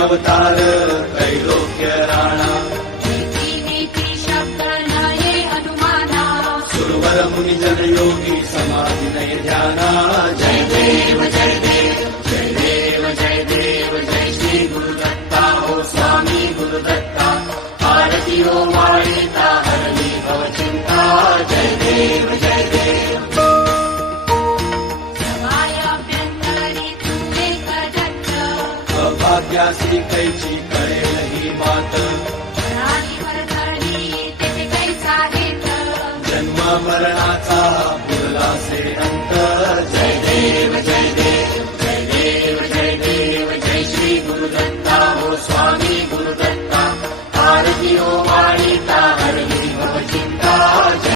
अवतार त्रैलोक्य राणा सुरवर मुनि जन योगी समाधि नय ध्याना जय देव जय देव जय देव जय देव जय श्री गुरुदत्ता हो स्वामी गुरुदत्ता आरती हो माळिता हरली भव चिंता जय देव जय देव अभाग्यासी कैची कळेल ही बात जन्म मरणाचा पुरला से अंत जय देव जय